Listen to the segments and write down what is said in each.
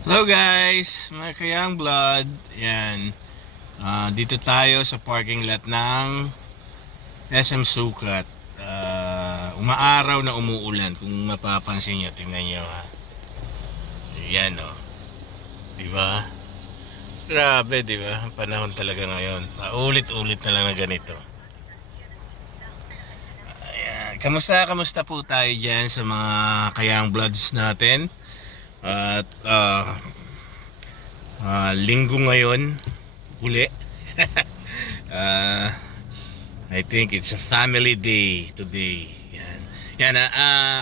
Hello guys, mga kayang blood. Yan. Dito tayo sa parking lot ng SM Sukat. Umaaraw na umuulan. Kung mapapansin nyo, tingnan nyo ha. Yan o. Diba? Grabe, diba? Ang panahon talaga ngayon. Paulit-ulit na lang na ganito. Ayan. Kamusta po tayo dyan sa mga kayang bloods natin? At linggo ngayon uli. uh, I think it's a family day today. Yan. Yan,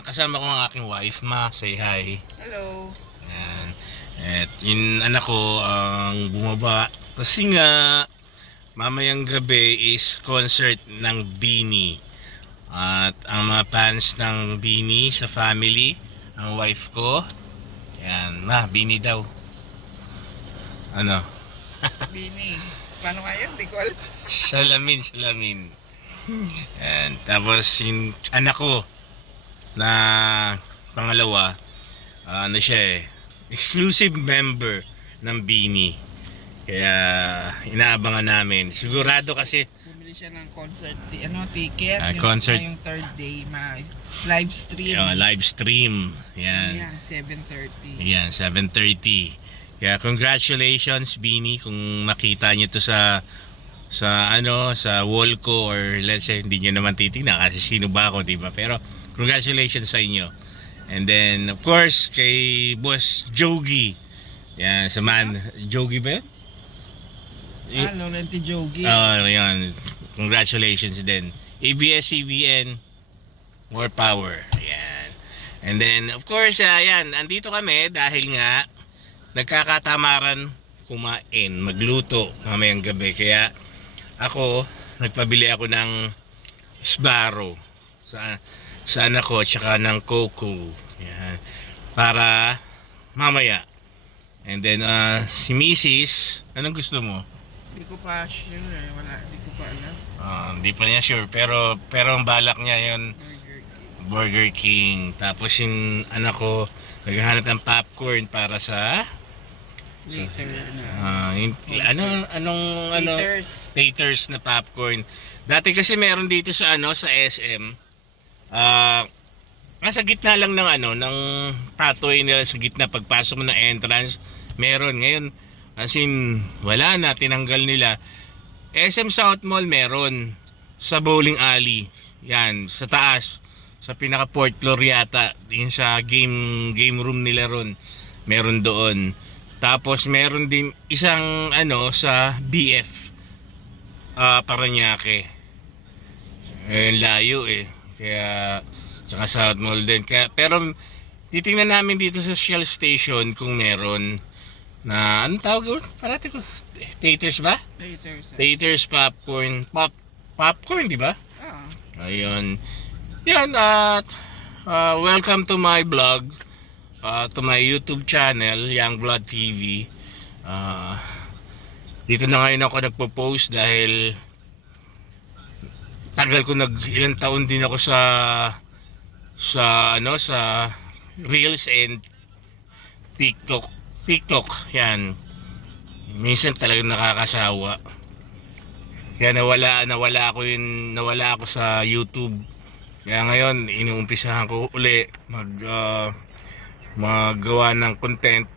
kasama ko ang aking wife, Ma. Say hi. Hello. Yan. At yung anak ko ang bumaba kasi nga mamayang gabi is concert ng Beanie. At ang mga fans ng Beanie sa family, ang wife ko, yan, Ma, Beanie daw. Ano? Bini. Paano nga yun? Di ko alam. Salamin. And tapos yung anak ko na pangalawa, ano siya exclusive member ng Beanie. Kaya inaabangan namin. Sigurado kasi Bumili siya ng concert, ticket. Concert. Yung third day, live stream. live stream. Yan. Yan, 7:30. Yan, 7:30. Kaya congratulations Beanie kung makita niyo to sa wall ko, or let's say hindi niyo naman titingnan kasi sino ba ako, di ba? Pero congratulations sa inyo. And then of course kay Boss Jogi. Yan, sa man Jogi ba yun? Laurenti Jogi. Yan. Congratulations din. ABS-CBN, more power. Yan. And then of course, yan, andito kami dahil nga nagkakatamaran kumain, magluto mamayang gabi. Kaya ako, nagpabili ako ng Sbarro sa anak ko, tsaka ng Coco. Yan. Para mamaya. And then si Mrs., anong gusto mo? Di ko pa sure eh. Di ko pa alam. Hindi pa niya sure, pero ang balak niya yon Burger King. Tapos yung anak ko naghahanap ng popcorn para sa Later taters na popcorn. Dati kasi meron dito sa sa SM. Nasa gitna lang ng pathway nila, sa gitna pagpasok mo ng entrance, meron. Ngayon as in wala na, tinanggal nila. SM South Mall meron sa bowling alley. Yan, sa taas, sa pinaka fourth floor yata, yung sa game room nila ron. Meron doon. Tapos meron din isang sa BF Parañaque. Layo kaya saka South Mall din. Kaya, pero titingnan namin dito sa Shell Station kung meron na anong tawag ko? Parati ko taters ba? Taters popcorn. Popcorn, di ba? Ayun. Yan, at welcome to my vlog. To my YouTube channel, Young Blood TV. Dito na ngayon ako nagpo-post dahil tagal ko ilang taon din ako sa Reels and TikTok. Yan. Minsan talagang nakakasawa. Kaya nawala ako sa YouTube. Kaya ngayon inuumpisahan ko uli maggawa ng content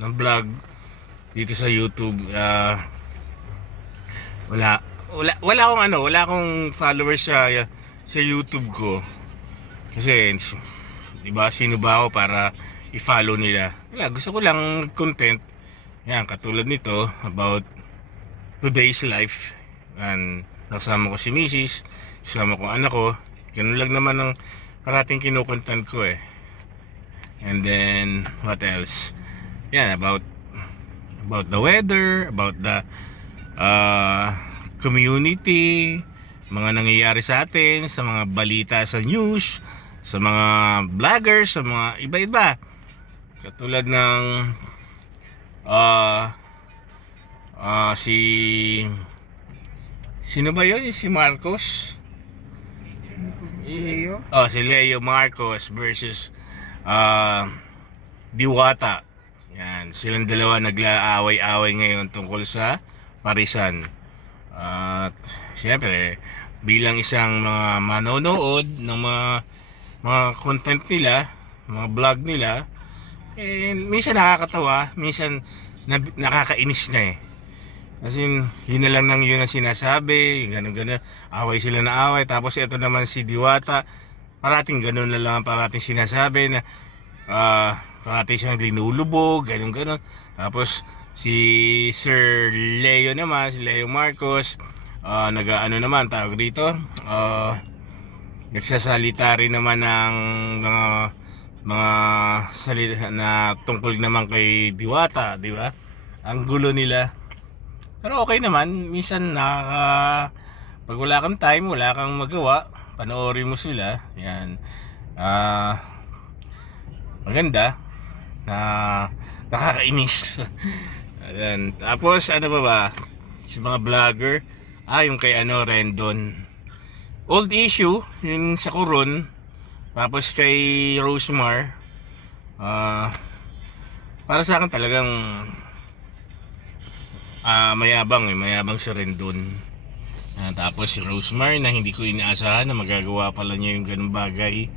ng vlog dito sa YouTube. Wala akong followers sa YouTube ko. Kasi di ba, sino ba ako para i-follow nila? Wala, gusto ko lang content. Yan, katulad nito about today's life. And nakasama ko si Mrs., kasama ko anak ko. Ganun lang naman ang parating kinukontent ko And then what else? Yan, about the weather, about the community, mga nangyayari sa atin, sa mga balita sa news, sa mga vloggers, sa mga iba-iba. Katulad ng sino ba yun? Si Marcos? Leo? Si Leo Marcos versus Diwata. Yan, silang dalawa naglaaway-away ngayon tungkol sa parisan. At syempre, bilang isang mga manonood ng mga content nila, mga vlog nila, minsan nakakatawa, minsan nakakainis na eh. Kasi yun na lang yun ang sinasabi, yung ganun-ganun, away sila na away. Tapos ito naman si Diwata, parating ganun na lang, parating sinasabi na parating siyang linulubog, ganun-ganun. Tapos si Sir Leo naman, si Leo Marcos, nag-ano naman, tawag dito, nagsasalita rin naman ng mga salita na tungkol naman kay Diwata, di ba? Ang gulo nila. Pero okay naman, minsan pag wala kang time, wala kang magawa, panoorin mo sila. Yan. Maganda. Nakakainis. Ayan. Tapos ano ba? Si mga vlogger, yung kay Rendon. Old issue, yung sa Coron. Tapos kay Rosemar, para sa akin talagang mayabang si Rendon. Tapos si Rosemar na hindi ko inaasahan na magagawa pala niya yung ganung bagay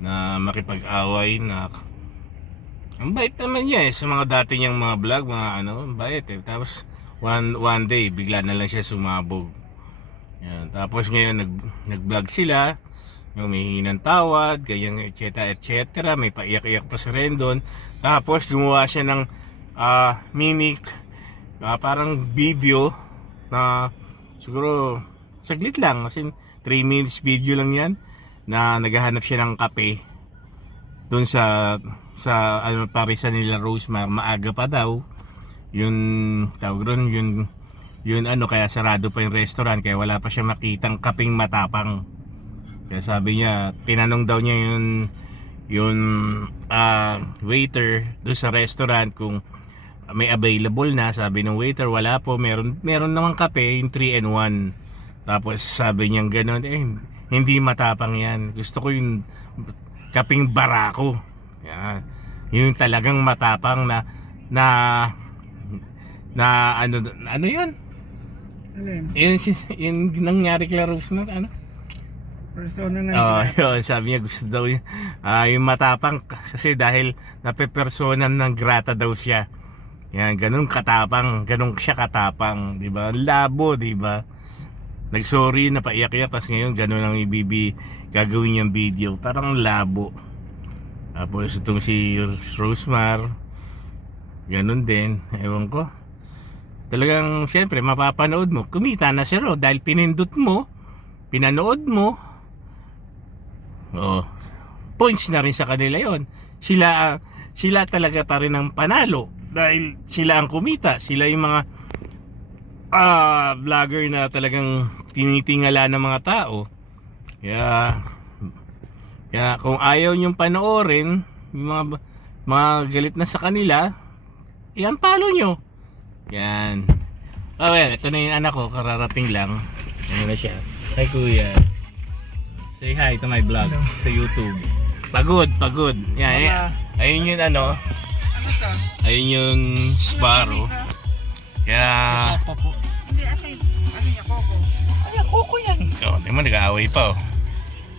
na makipag-away na ang bait naman niya sa mga dati niyang mga vlog, ang bait eh. Tapos one day bigla na lang siya sumabog. Yan. Tapos ngayon nag-vlog sila, yung may ng tawad, ganyan, etc. May paiyak-iyak pa si Rendon. Tapos gumawa siya ng parang video na siguro saglit lang, kasi 3 minutes video lang yan, na naghahanap siya ng kape doon sa parisan nila Rosemar. Maaga pa daw yun, tawag ron, yun kaya sarado pa yung restaurant, kaya wala pa siya makitang kapeng matapang. Kaya sabi niya, tinanong daw niya yung waiter doon sa restaurant kung may available na. Sabi ng waiter, wala po, meron namang kape, yung 3-in-1. Tapos sabi niya gano'n, hindi matapang yan, gusto ko yung kapeng barako. Yan. Yung talagang matapang na ano yun? Yung nangyari kay Rosemar, Persona na yun, sabi niya gusto daw yung matapang, kasi dahil napepersonan ng grata daw siya. Yan, ganun katapang, ganun siya katapang, di ba? Labo, di ba? Nagsorry, napaiyak-iyak, tapos ngayon ganun ang gagawin niyang video, parang labo. Tapos itong si Rosemar, ganun din, ewan ko. Talagang siyempre mapapanood mo, kumita na siya dahil pinanood mo. Points na rin sa kanila yon. Sila talaga pa rin ang panalo dahil sila ang kumita. Sila yung mga vlogger na talagang tinitingala ng mga tao. Kaya kung ayaw nyong panoorin yung mga galit na sa kanila, i-unfollow nyo. Yan. Well, ito na yung anak ko, kararating lang. Ano na siya? Hi kuya. Say hi to my vlog sa YouTube. Pagod. Yan, ayun yung Ano to? ayun yung Sparrow. Kaya Hindi, ano yung koko? Ano yung koko yan? di mo nag-aaway pa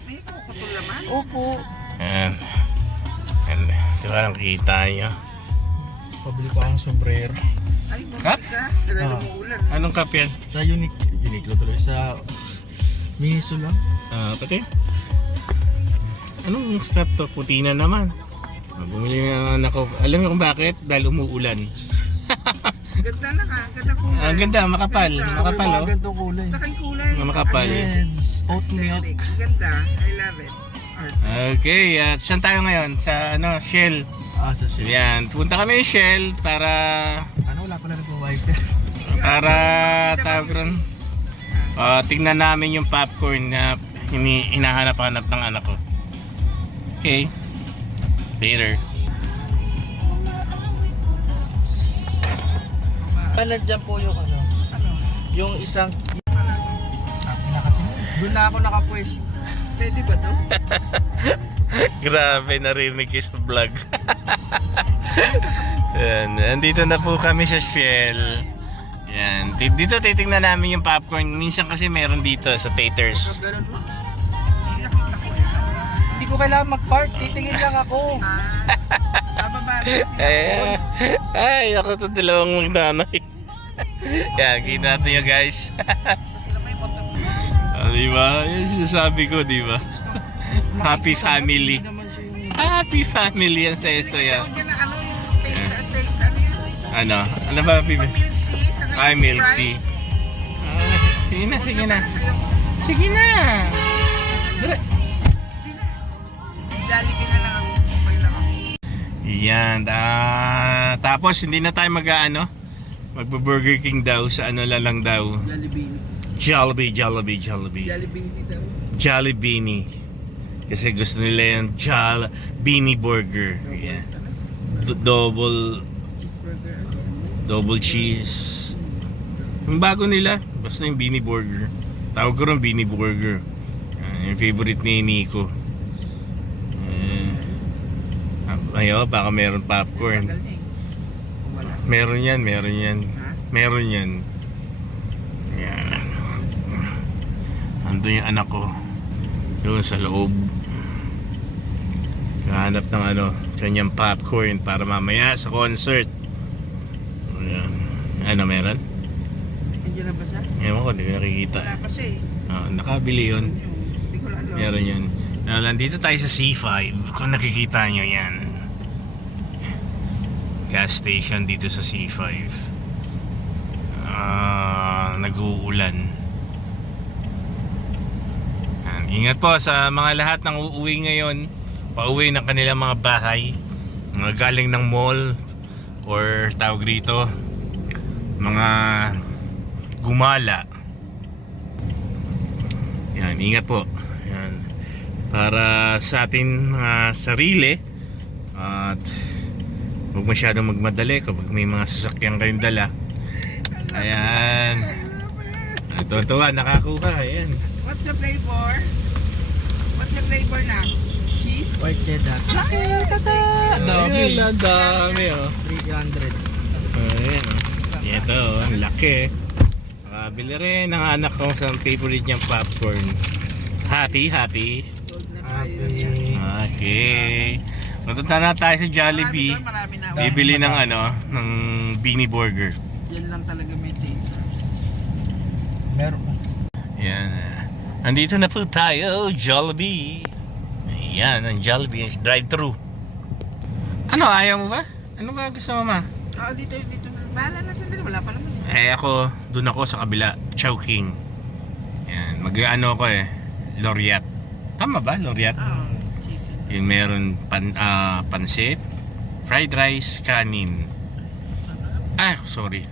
May koko to laman? Opo. Yan. Di ba lang kita nyo? Pabili ko ang sombrero. Ay, Kat? bumili ka. Dala umuulan. Anong kape yan? Sa Uniqlo tuloy. Sa Miniso lang. Pati? Anong stop to? Puti na naman. Bumili na ako. Alam mo kung bakit? Dahil umuulan. Ganda na ka. Ganda kulay. Ang ganda, makapal. Makapal Mga oh. ganitong kulay. Saka yung kulay. Makapal. Yes. Oat milk. Aesthetic. Ganda. I love it. Okay, saan tayo ngayon? Sa Shell. Sa shell. Yan, punta kami sa Shell para Wala pala nag-wiper. tawag ron. Tingnan namin yung popcorn na hinahanap-hanap ng anak ko. Okay. Later. Nandiyan po yung Ano? yung isang doon na ako nakapwesto. Pwede ba to? Grabe, narinig ko sa vlog. Yan, andito na po kami sa Shell. Yan, dito titingnan namin yung popcorn. Minsan kasi meron dito sa Taters. Ganun mo. Hindi nakita ko yun. Hindi ko kailangan mag-park, titingin lang ako. Bababa rin kasi Ay, ako to dalawang magnanay. Yan, kita natin yun guys. sila may motor. Diba? Yung sinasabi ko, diba? Happy family. Happy family yan sa Estoya. Tawag yan na ano yung take, ano yun? Ano? Ano ba, Pibi? Milk tea. saka Ay, yung milk fries. tea. Sige na, sige na. Sige na. Dali. Jollibee na lang ako. Okay lang ako. Yan. Tapos, hindi na tayo magbo-Burger King daw sa ano lang daw. Jollibee. Jollibee. Jollibee daw. Jollibee. Kasi gusto nila yung Jollibee burger. Yan. Cheeseburger. Double cheese. Yung bago nila, basta yung Beanie Burger. Tawag ko rin Beanie Burger. Yung favorite ni Nico. Ayo, baka meron popcorn. Tagal na eh. Kung wala. Meron yan. Ha? Meron yan. Yan. Andun yung anak ko. Doon sa loob. Hanap ng kanyang popcorn para mamaya sa concert. Ayan. Ano meron? Nandiyan na ba siya? Ewan ko, hindi ko nakikita. Wala pa siya eh. Nakabili yun. Hindi ko alam. Meron yun. Nandito tayo sa C5. Kung nakikita nyo yan. Gas station dito sa C5. Nag-uulan. Ingat po sa mga lahat ng uuwi ngayon. Pauwi ng kanilang mga bahay. Mga galing ng mall. Or tawag rito, mga gumala. Yan, ingat po. Yan. Para sa ating mga sarili. At huwag masyadong magmadali kapag may mga sasakyan kayong dala. Ayan. Tuwa, nakakuha. Ayan. What's the flavor? What's the flavor na? Cheese? White cheddar. Ay, tata! Ayan, ang dami 300. Ayan, ito, ang laki. Nakabili rin ng anak ko sa favorite niyang popcorn. Happy. Sold na tayo. Okay. Punta na tayo sa Jollibee. Marami na. Bibili ng ng Beanie Burger. Yan lang talaga may taste. Meron. Yan. Andito na po tayo, Jollibee. Ayan, ang Jollibee is drive-thru. Ano, ayaw mo ba? Ano ba gusto mo, ma? Oo, dito na. Bahala na sandali. Wala pa naman. Ako, dun ako sa kabila, Chowking. Yan, mag-ano ko Laureate. Tama ba, Laureate? Oo. Chicken. Yung meron pansit, fried rice, kanin. Sorry.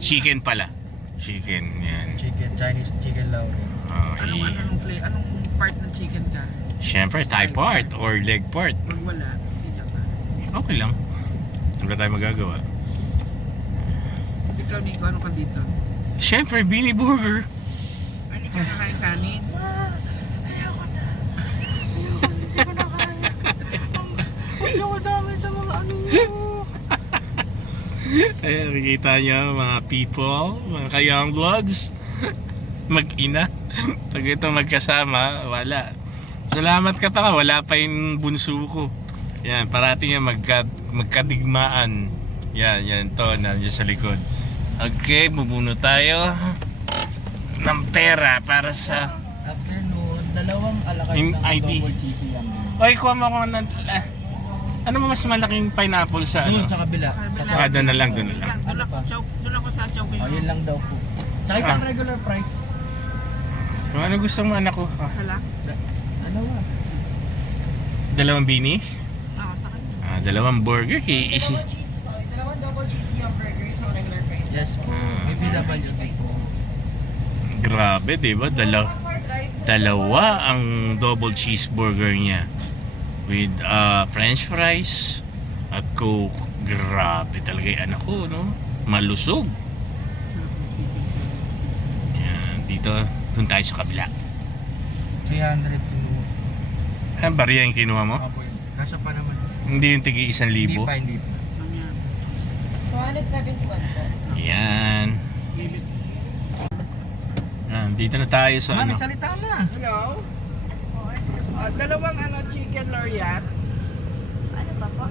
Chicken pala. Chicken, yan. Chicken, Chinese chicken lawry. Anong part ng chicken ka? Siyempre, thigh part or leg part. Pag wala, hindi ka pa. Okay lang. Wala tayong magagawa. Ikaw, Nico, ano ka dito? Siyempre, Beanie Burger. Hindi ka nakain kanin? Ayoko na. Hindi ko na kaya. Hindi ako dami sa mga ano nyo. Ayan, nakikita nyo mga people, mga ka-young bloods. Mag-ina. Pag ito magkasama, wala. Salamat ka pa, wala pa yung bunso ko. Yan, parating yan magkadigmaan. Yan to, nandiyan sa likod. Okay, bubuno tayo ng pera para sa After noon, dalawang alakay Yung ng ID. double cheesy lang. Oy, kuha mo ako ano mo mas malaking pineapple sa Doon sa kabila. Doon na lang. Doon ako sa chow. Oh, yun lang daw po. Tsaka isang regular price. Kung ano gusto mo anak ko? Sala? Ano ba? Dalawang beanie? Oo, sa kanya. Dalawang burger kay isi. Dalawang double cheesy hamburger sa regular price. Yes po. May BW po. Grabe, 'di ba? Dalawa ang double cheeseburger niya with french fries at coke. Grabe talaga 'yung anak ko, no? Malusog. Yan, dito doon tayo sa kabila. 300 to. Bariya yung kinuha mo? Opo. Kasya pa naman. Hindi yung tigi 1,000. Hindi pa. Ano yan? 271 po. Yan. Yan, dito na tayo sa ano. Nagsalita na. Hello? Dalawang chicken loriat. Ano ba po?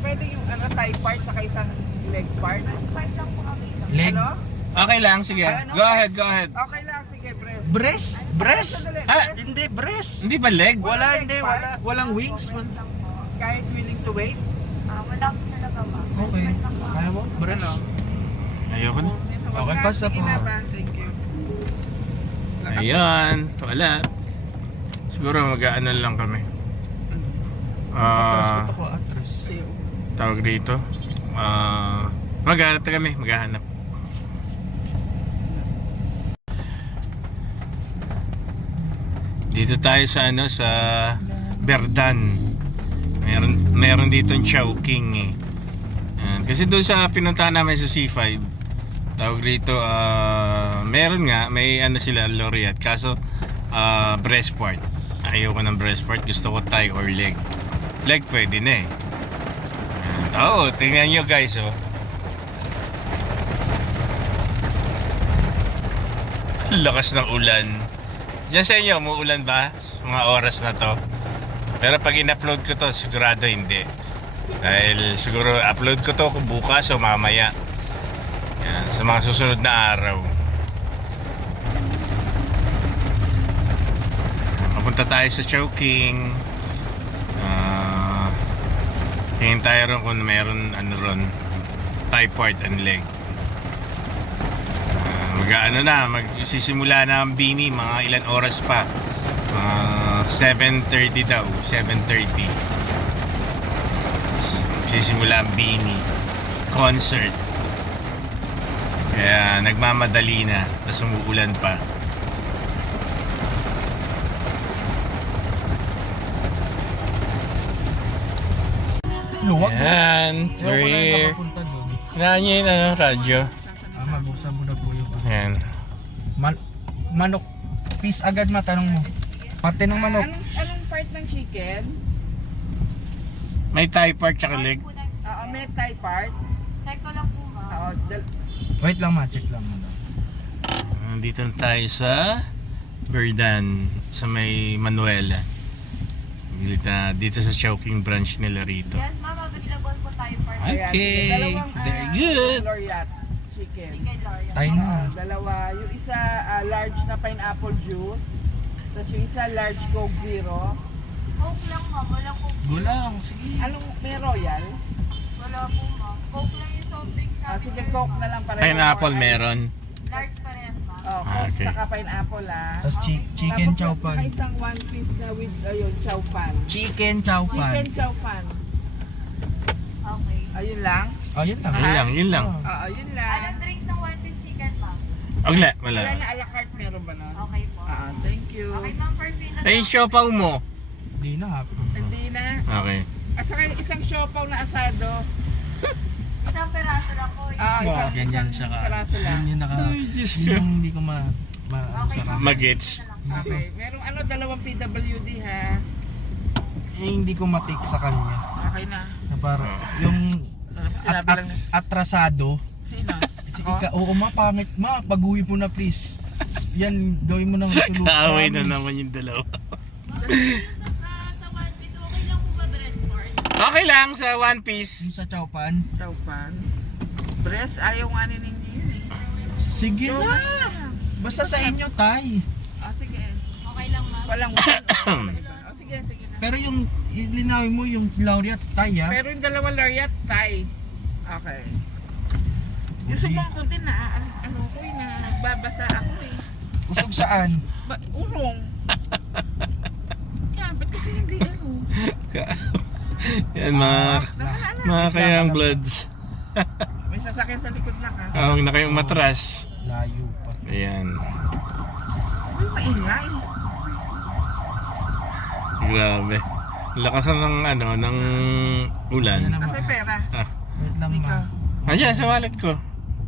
Pwede yung Thai part saka isang leg part. Part lang po kami. Leg. Ano? Okay lang, sige. Ano? Go ahead, go ahead. Okay lang, sige, breast. Breast? Breast? Sandali, Ah, breast. Hindi, breast. Hindi ba leg? Wala, hindi. Walang wings. Lang po. Kahit willing to wait. Wala po talaga ba? Okay. Part lang po. Kaya mo? Breast. Ayoko na. Okay, basta Sige po. na ba? Thank you. Ayan, wala. Siguro mag-ano lang kami. Atras Ah, ko atras. tawag dito. Maghanap kami, maghahanap. Dito tayo sa sa Berdan. Meron dito ang Chowking eh. Ayan. Kasi doon sa pinuntahan namin sa C5, tawag dito, meron nga, may sila Loriat. Kaso, breast part. Ayoko ng breast part. Gusto ko thigh or leg. Leg pwede na eh. Oo, tingnan nyo guys oh. Lakas ng ulan. Diyan sa inyo, umuulan ba? Mga oras na to. Pero pag in-upload ko to, sigurado hindi. Dahil siguro upload ko to bukas o mamaya. Yan, sa mga susunod na araw. Papunta tayo sa Chowking. Tingin tayo ron kung mayroon ron, thigh part and leg. Magsisimula na ang bini, mga ilan oras pa. 7:30 daw, 7:30. Magsisimula ang bini concert. Kaya nagmamadali na, tapos umuulan pa. Luwag mo. Yan, Ewan ko we're na here. nakapunta doon. Kailangan nyo yun, radyo. Mabuksan mo na po yung Yan. manok. Piece agad matanong mo. Parte ng manok. Anong part ng chicken? May thigh part tsaka leg. Po next. May Thai part. Check ko lang po ma. Wait lang ma, check lang mo. Nandito na tayo sa Berdan, sa may Manuela. Dito sa Chowking branch nila rito. Yes ma'am, available po tayo for Ayan, Okay, sige, dalawang, very good. Loriat chicken. chicken loriat. Tayo na. Dalawa, yung isa large na pineapple juice. Tapos yung isa large Coke Zero. Coke lang ma'am, wala Coke. Gulang, sige. Anong may royal? Wala po ma'am. Coke lang yung soft drinks namin. Sige, Coke na lang pareho. Pineapple meron. Large pa rin ma'am. Coke Okay. saka pineapple Tapos chicken chow Tapos pan. isang one piece na with chow pan. Chicken chow pan. Chicken chow pan. Okay. Ayun lang. Oh, yun lang. Yun lang. Oh. Yun lang. Anong drinks ng one piece chicken ma'am? Wala. Wala na a la carte meron ba na? Okay po. Thank you. Okay ma'am, first pin na Ay, yung siopaw mo. Di na ha. Hindi na. Okay. Saka isang siopaw na asado. Isang peraso lang po. Isang ganyan siya ka. peraso lang. Yun yung Diyos yun ko. yung hindi ko Okay sarap. ma'am. Magets. Okay. Merong dalawang PWD ha. Hindi ko matik sa kanya. Okay na. Na parang yung Sinabi lang na. atrasado. Sino? Si oo ma, pangit ma, pag-uwi mo na please. Yan, gawin mo ng sulok. Kaaway na naman yung dalawa. Sa one piece, okay lang po ba breast part? Okay lang sa one piece. Yung sa chow pan. Chow pan. Breast, ayaw nga ninyo yun eh. Sige Chow na. pan. Basta sa inyo, tay. Sige. Okay lang ma'am. Walang sige na. Pero yung linawin mo yung laureate tay ha. Pero yung dalawa lariat, Thai. Okay. Yung Sige. sumang konti na, ko yun na, nagbabasa ako eh. Usog saan? Urong. Yan, ba't kasi hindi Yan mga kayang bloods. May sasakyan sa likod na ka. Huwag na kayong matras. Layo pa. Ayan. Uy, maingay. Grabe. Lakasan ng ng ulan. Kasi pera. Wait lang Ikaw. ma. Ayan sa wallet ko.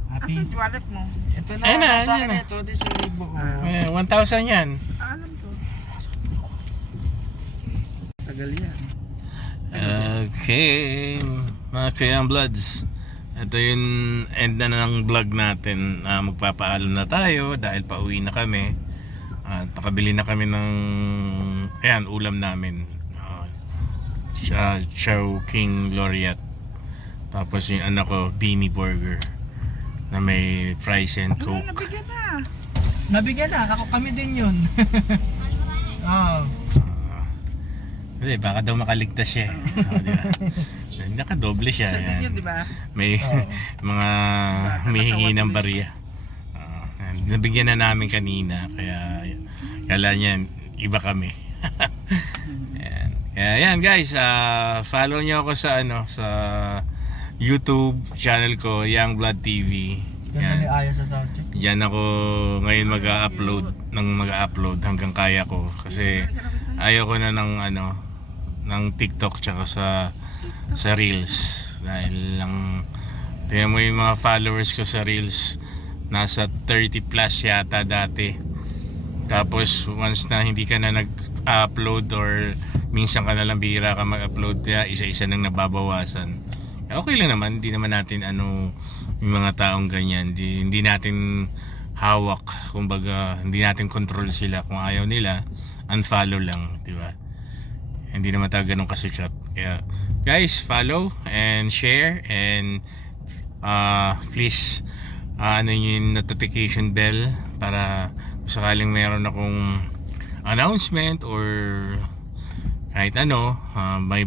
Happy. Kasi wallet mo. Ito na, Ayun na, nasa ayun akin na. ito. Di sa libo. Oh. 1,000 yan. Alam ko. Tagal yan. Okay. Mga kayang bloods. ito yung end na ng vlog natin. Magpapaalam na tayo dahil pauwi na kami. At nakabili na kami ng ulam namin. Chowking Laureate. Tapos yung anak ko, Beanie Burger na may fries and Ano, coke. nabigyan na. Nabigyan na, ako kami din yun. Oo. Kasi baka daw makaligtas siya. Diba? Nakadoble siya. Isa din Yan. yun, di ba? May Oo. mga humihingi ng barya. Nabigyan na namin kanina. Kaya kala niya iba kami. Ayan. Kaya yan guys, follow niyo ako sa sa YouTube channel ko, Youngblood TV. Ganda ni Yan. Aya sa subject. Diyan ako ngayon mag-upload hanggang kaya ko kasi ayoko na ng TikTok tsaka sa Reels dahil lang tingnan mo yung mga followers ko sa Reels nasa 30 plus yata dati, tapos once na hindi ka na nag-upload or minsan ka na lang bihira ka mag-upload, kaya isa-isa nang nababawasan. Okay lang naman, hindi naman natin yung mga taong ganyan, hindi natin hawak, kumbaga hindi natin control sila. Kung ayaw nila, unfollow lang, di ba? Hindi naman tayo ganun kasikat. Kaya guys, follow and share and please yung notification bell para kung sakaling meron akong announcement or kahit may